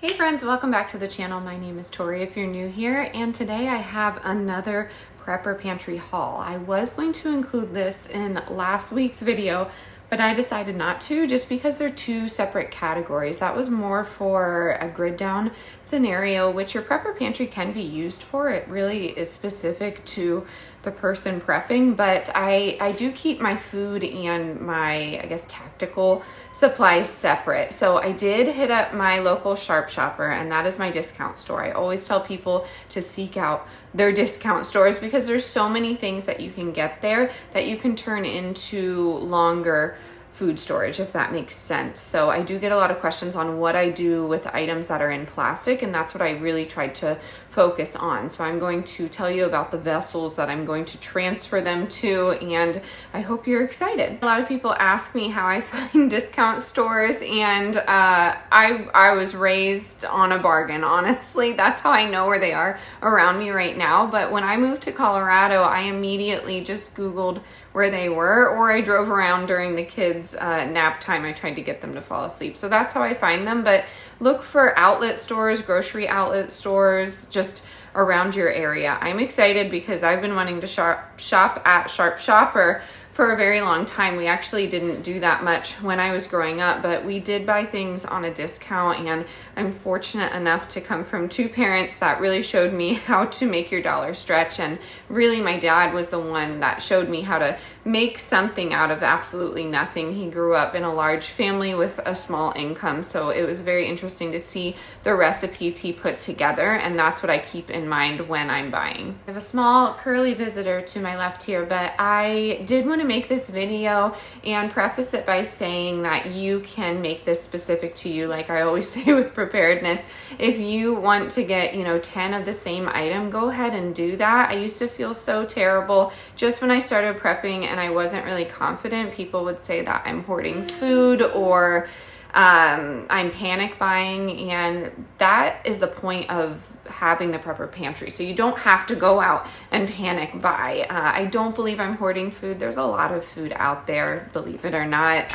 Hey friends, welcome back to the channel. My name is Tori if you're new here, and today I have another prepper pantry haul. I was going to include this in last week's video, but I decided not to just because they're two separate categories. That was more for a grid down scenario, which your prepper pantry can be used for. It really is specific to the person prepping, but I do keep my food and my, I guess, tactical supplies separate. So I did hit up my local Sharp Shopper, and that is my discount store. I always tell people to seek out their discount stores because there's so many things that you can get there that you can turn into longer food storage, if that makes sense. So I do get a lot of questions on what I do with items that are in plastic, and that's what I really tried to focus on. So I'm going to tell you about the vessels that I'm going to transfer them to, and I hope you're excited. A lot of people ask me how I find discount stores, and I was raised on a bargain, honestly. That's how I know where they are around me right now. But when I moved to Colorado, I immediately just Googled where they were, or I drove around during the kids' nap time. I tried to get them to fall asleep. So that's how I find them. But look for outlet stores, grocery outlet stores, just around your area. I'm excited because I've been wanting to shop at Sharp Shopper for a very long time. We actually didn't do that much when I was growing up, but we did buy things on a discount, and I'm fortunate enough to come from two parents that really showed me how to make your dollar stretch. And really, my dad was the one that showed me how to make something out of absolutely nothing. He grew up in a large family with a small income, so it was very interesting to see the recipes he put together, and that's what I keep in mind when I'm buying. I have a small curly visitor to my left here, but I did want to make this video and preface it by saying that you can make this specific to you. Like I always say with preparedness, if you want to get 10 of the same item, go ahead and do that. I used to feel so terrible just when I started prepping and I wasn't really confident. People would say that I'm hoarding food or I'm panic buying, and that is the point of having the prepper pantry. So you don't have to go out and panic buy. I don't believe I'm hoarding food. There's a lot of food out there, believe it or not,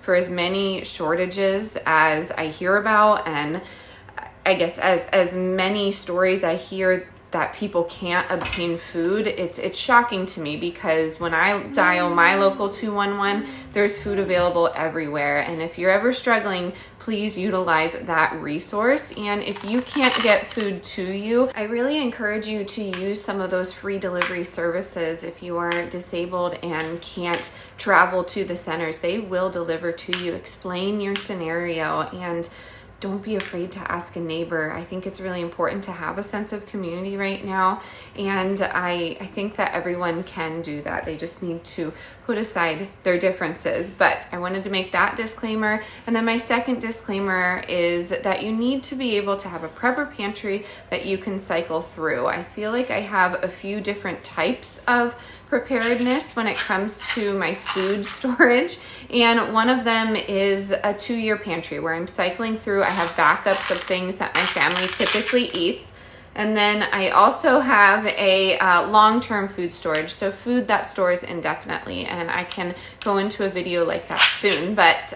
for as many shortages as I hear about, and I guess as many stories I hear that people can't obtain food, it's shocking to me, because when I dial my local 211, there's food available everywhere. And if you're ever struggling, please utilize that resource. And if you can't get food to you, I really encourage you to use some of those free delivery services. If you are disabled and can't travel to the centers, they will deliver to you. Explain your scenario, and don't be afraid to ask a neighbor. I think it's really important to have a sense of community right now, and I think that everyone can do that. They just need to put aside their differences. But I wanted to make that disclaimer. And then my second disclaimer is that you need to be able to have a prepper pantry that you can cycle through. I feel like I have a few different types of preparedness when it comes to my food storage, and one of them is a 2-year pantry where I'm cycling through. I have backups of things that my family typically eats, and then I also have a long-term food storage, so food that stores indefinitely, and I can go into a video like that soon. But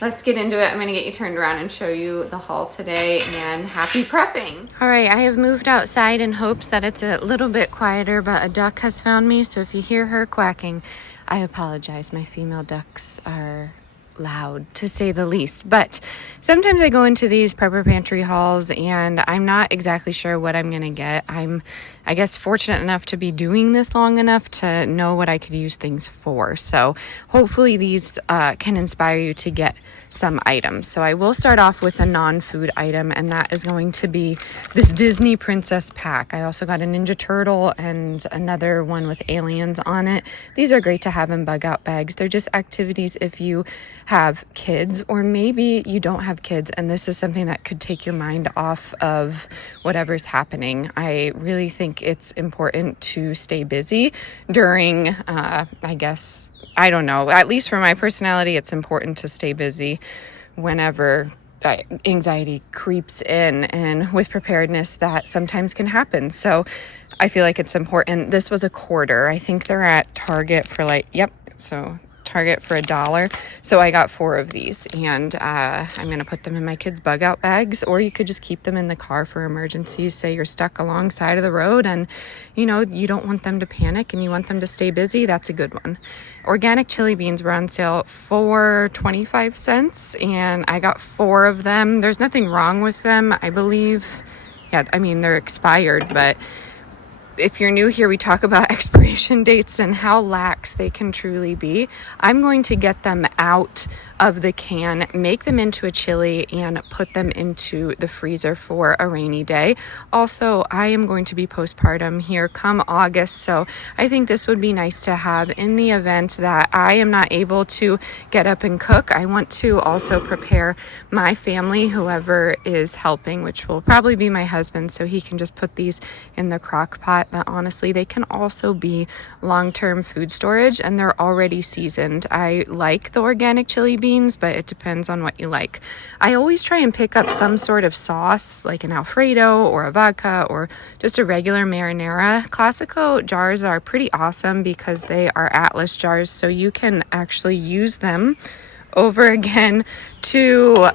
let's get into it. I'm going to get you turned around and show you the haul today, and happy prepping. All right, I have moved outside in hopes that it's a little bit quieter, but a duck has found me, so if you hear her quacking, I apologize. My female ducks are loud, to say the least. But sometimes I go into these prepper pantry hauls and I'm not exactly sure what I'm gonna get. I'm, I guess, fortunate enough to be doing this long enough to know what I could use things for. So hopefully these can inspire you to get some items. So I will start off with a non-food item, and that is going to be this Disney Princess pack. I also got a Ninja Turtle and another one with aliens on it. These are great to have in bug out bags. They're just activities if you have kids, or maybe you don't have kids and this is something that could take your mind off of whatever's happening. I really think it's important to stay busy during, I don't know, at least for my personality, it's important to stay busy whenever anxiety creeps in, and with preparedness that sometimes can happen. So I feel like it's important. This was a quarter. I think they're at Target for so Target for $1. So I got 4 of these, and I'm gonna put them in my kids' bug out bags, or you could just keep them in the car for emergencies. Say you're stuck alongside of the road and you know you don't want them to panic and you want them to stay busy. That's a good one. Organic chili beans were on sale for 25 cents, and I got 4 of them. There's nothing wrong with them, I believe. Yeah, I mean, they're expired, but if you're new here, we talk about expiration dates and how lax they can truly be. I'm going to get them out of the can, make them into a chili, and put them into the freezer for a rainy day. Also, I am going to be postpartum here come August, so I think this would be nice to have in the event that I am not able to get up and cook. I want to also prepare my family, whoever is helping, which will probably be my husband, so he can just put these in the crock pot. But honestly, they can also be long-term food storage, and they're already seasoned. I like the organic chili beans, but it depends on what you like. I always try and pick up some sort of sauce, like an Alfredo or a vodka or just a regular marinara. Classico jars are pretty awesome because they are Atlas jars, so you can actually use them over again to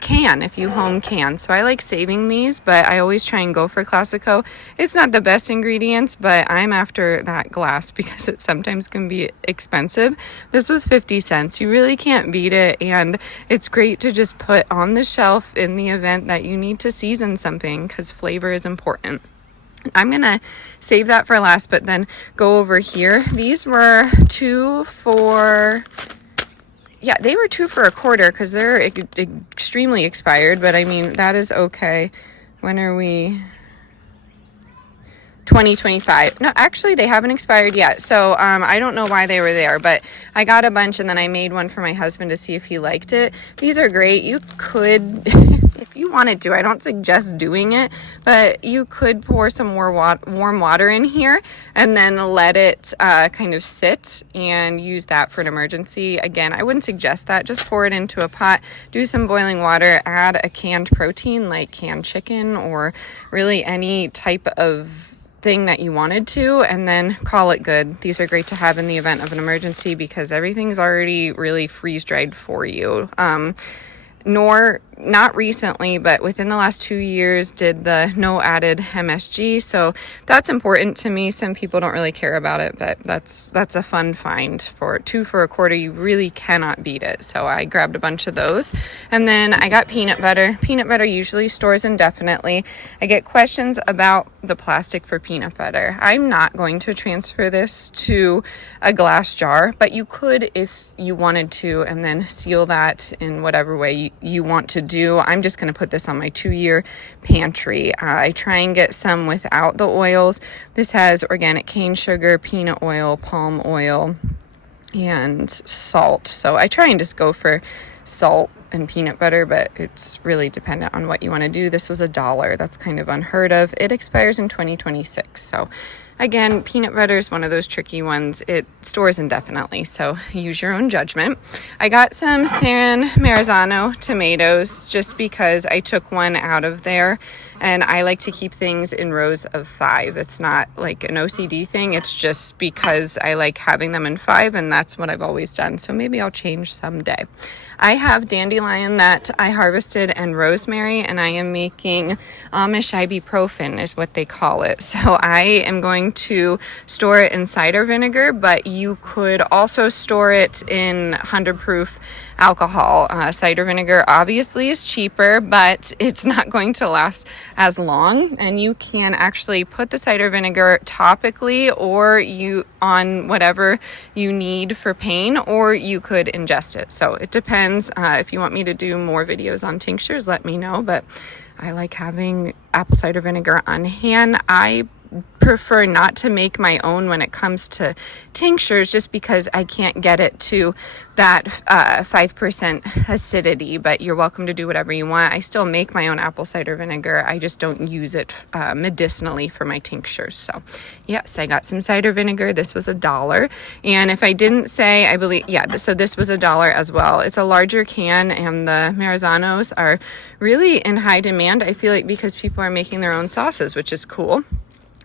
can if you home can. So I like saving these, but I always try and go for Classico. It's not the best ingredients, but I'm after that glass because it sometimes can be expensive. This was 50 cents. You really can't beat it, and it's great to just put on the shelf in the event that you need to season something because flavor is important. I'm gonna save that for last, but then go over here. These were 2 for... Yeah, they were 2 for $0.25 because they're extremely expired, but I mean, that is okay. When are we? 2025. No, actually, they haven't expired yet. So I don't know why they were there, but I got a bunch and then I made one for my husband to see if he liked it. These are great. You could, if you wanted to, I don't suggest doing it, but you could pour some more warm water in here and then let it kind of sit and use that for an emergency. Again, I wouldn't suggest that. Just pour it into a pot, do some boiling water, add a canned protein like canned chicken or really any type of thing that you wanted to, and then call it good. These are great to have in the event of an emergency because everything's already really freeze dried for you. Not recently, but within the last 2 years did the no added MSG. So that's important to me. Some people don't really care about it, but that's a fun find. For 2 for $0.25, you really cannot beat it. So I grabbed a bunch of those. And then I got peanut butter. Peanut butter usually stores indefinitely. I get questions about the plastic for peanut butter. I'm not going to transfer this to a glass jar, but you could if you wanted to, and then seal that in whatever way you want to do. I'm just going to put this on my 2-year pantry. I try and get some without the oils. This has organic cane sugar, peanut oil, palm oil, and salt. So I try and just go for salt and peanut butter, but it's really dependent on what you want to do. This was $1. That's kind of unheard of. It expires in 2026. So again, peanut butter is one of those tricky ones. It stores indefinitely, so use your own judgment. I got some San Marzano tomatoes just because I took one out of there, and I like to keep things in rows of 5. It's not like an OCD thing. It's just because I like having them in 5, and that's what I've always done. So maybe I'll change someday. I have dandelion that I harvested and rosemary, and I am making Amish ibuprofen is what they call it. So I am going to store it in cider vinegar, but you could also store it in 100 proof alcohol. Cider vinegar obviously is cheaper, but it's not going to last as long, and you can actually put the cider vinegar topically or you on whatever you need for pain, or you could ingest it. So it depends. If you want me to do more videos on tinctures, let me know, but I like having apple cider vinegar on hand. I prefer not to make my own when it comes to tinctures just because I can't get it to that 5% acidity, but you're welcome to do whatever you want. I still make my own apple cider vinegar. I just don't use it medicinally for my tinctures. So yes, I got some cider vinegar. This was $1. And if I didn't say, I believe, yeah, so this was $1 as well. It's a larger can, and the Marzano's are really in high demand, I feel like, because people are making their own sauces, which is cool.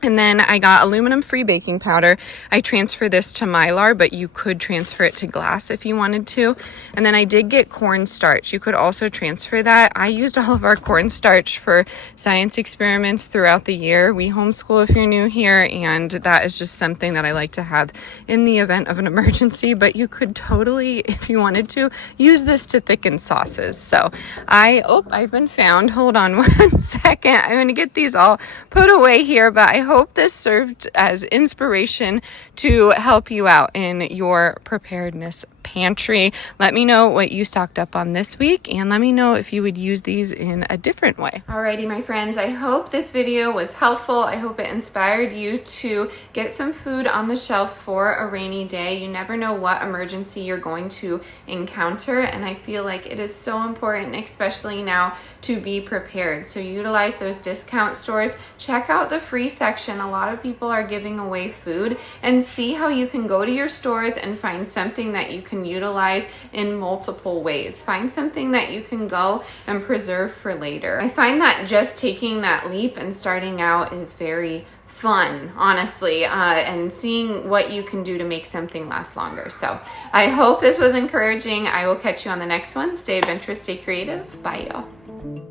And then I got aluminum-free baking powder. I transfer this to Mylar, but you could transfer it to glass if you wanted to. And then I did get cornstarch. You could also transfer that. I used all of our cornstarch for science experiments throughout the year. We homeschool if you're new here, and that is just something that I like to have in the event of an emergency. But you could totally, if you wanted to, use this to thicken sauces. So I've been found. Hold on one second. I'm going to get these all put away here, but I hope this served as inspiration to help you out in your preparedness pantry. Let me know what you stocked up on this week, and let me know if you would use these in a different way. Alrighty, my friends, I hope this video was helpful. I hope it inspired you to get some food on the shelf for a rainy day. You never know what emergency you're going to encounter, and I feel like it is so important, especially now, to be prepared. So utilize those discount stores. Check out the free section. A lot of people are giving away food, and see how you can go to your stores and find something that you can utilize in multiple ways. Find something that you can go and preserve for later. I find that just taking that leap and starting out is very fun, honestly, and seeing what you can do to make something last longer. So I hope this was encouraging. I will catch you on the next one. Stay adventurous, stay creative. Bye, y'all.